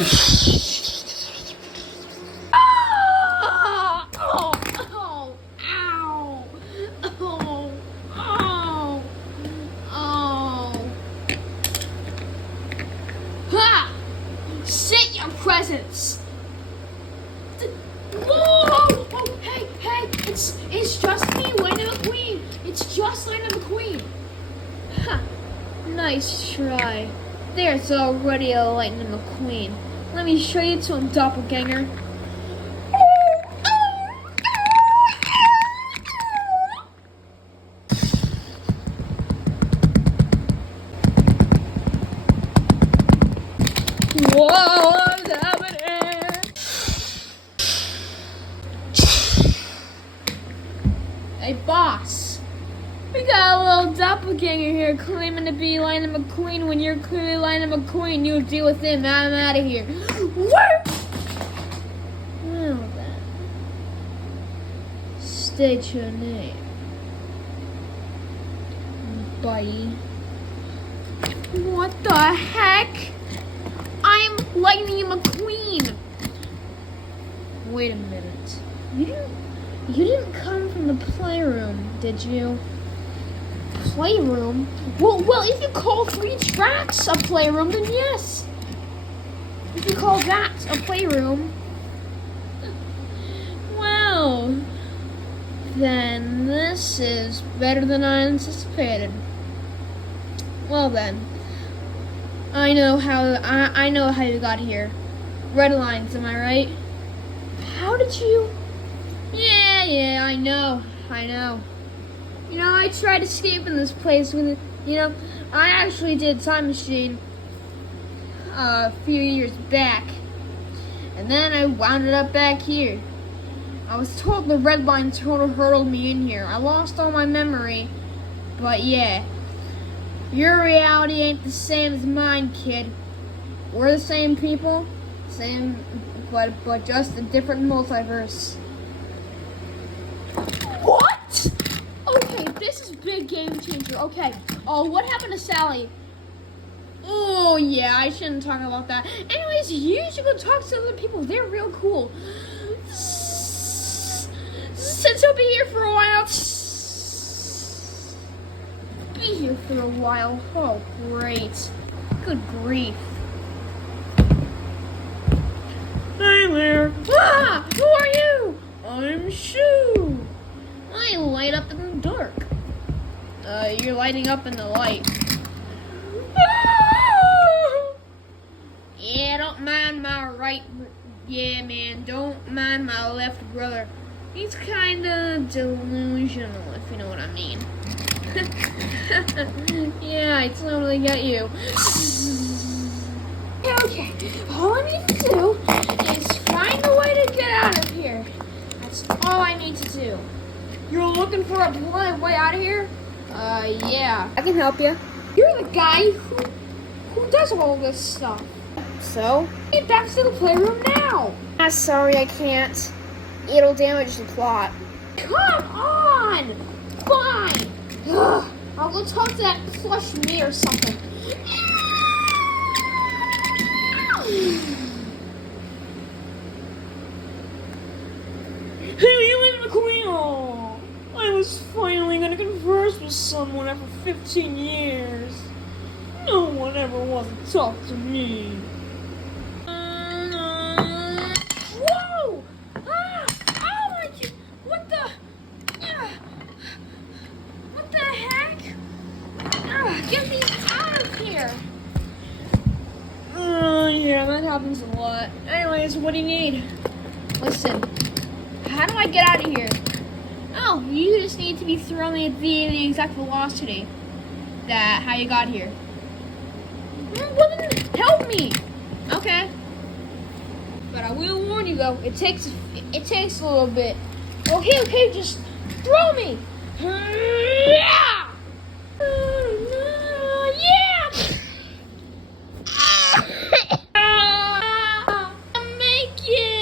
Sit your presence. Whoa! Oh, hey, it's just me, Lightning McQueen. It's just Lightning McQueen. Ha! Nice try. There's already a Lightning McQueen. Let me show you to him, doppelganger. Whoa, what's happening? Hey, boss. We got a little doppelganger here claiming to be Lightning McQueen when you're clearly Lightning McQueen. You deal with him. I'm out of here. What? Well then. State your name, buddy. What the heck? I'm Lightning McQueen. Wait a minute. You didn't come from the playroom, did you? Playroom? Well, if you call 3 tracks a playroom, then yes. If you call that a playroom, well, then this is better than I anticipated. Well then. I know how you got here. Red lines, am I right? How did you? Yeah, I know. You know, I tried escaping this place with, I actually did Time Machine a few years back. And then I wound up back here. I was told the red line total hurtled me in here. I lost all my memory. But yeah. Your reality ain't the same as mine, kid. We're the same people, but just a different multiverse. What? Okay, this is big game changer. Okay. Oh, what happened to Sally? Oh yeah, I shouldn't talk about that. Anyways, you should go talk to other people. They're real cool. Since he'll be here for a while. Be here for a while. Oh, great. Good grief. Hi there. Ah! Who are you? I'm Shoo. I light up in the dark. You're lighting up in the light. Ah! Yeah, don't mind my right. Yeah, man, don't mind my left brother. He's kinda delusional, if you know what I mean. Yeah, I totally get you. Okay, all I need to do is find a way to get out of here. That's all I need to do. You're looking for a way out of here? Yeah. I can help you. You're the guy who does all this stuff. So? Get back to the playroom now. Sorry, I can't. It'll damage the plot. Come on! Fine! Ugh, I'll go talk to that plush me or something. Hey, you in McQueen? Oh, I was finally gonna converse with someone after 15 years. No one ever wants to talk to me. Whoa! Ah! Oh my God! What the? What the heck? Get these out of here! Yeah, that happens a lot. Anyways, what do you need? Listen, how do I get out of here? Oh, you just need to be thrown at the exact velocity that how you got here. Well, then help me. Okay. But I will warn you though, it takes a little bit. Okay, just throw me. Yeah. Make it.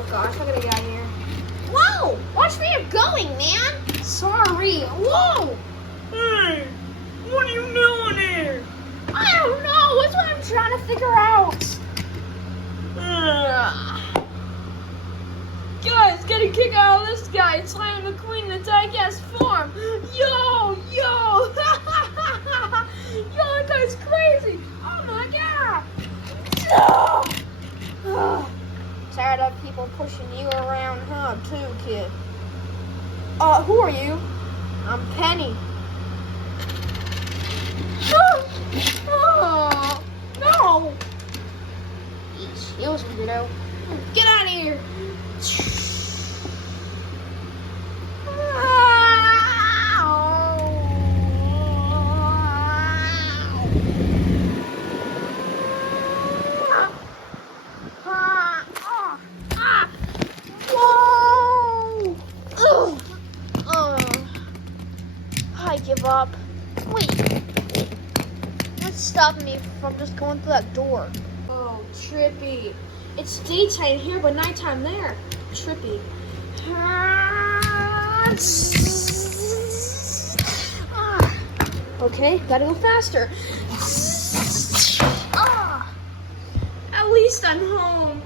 Oh gosh, I gotta get out of here. Whoa! Watch where you're going, man! Sorry. Whoa! Hey, what are you doing here? I don't know. That's what I'm trying to figure out. Guys, get a kick out of this guy slamming the queen in the tight ass form. Yo! Yo, that guy's crazy. Oh my god. Tired of people pushing you around, huh, too, kid? Who are you? I'm Penny. Oh, no. Eesh, you was weirdo. Get out of here. I give up. Wait. What's stopping me from just going through that door? Oh, trippy. It's daytime here, but nighttime there. Trippy. Okay, gotta go faster. At least I'm home.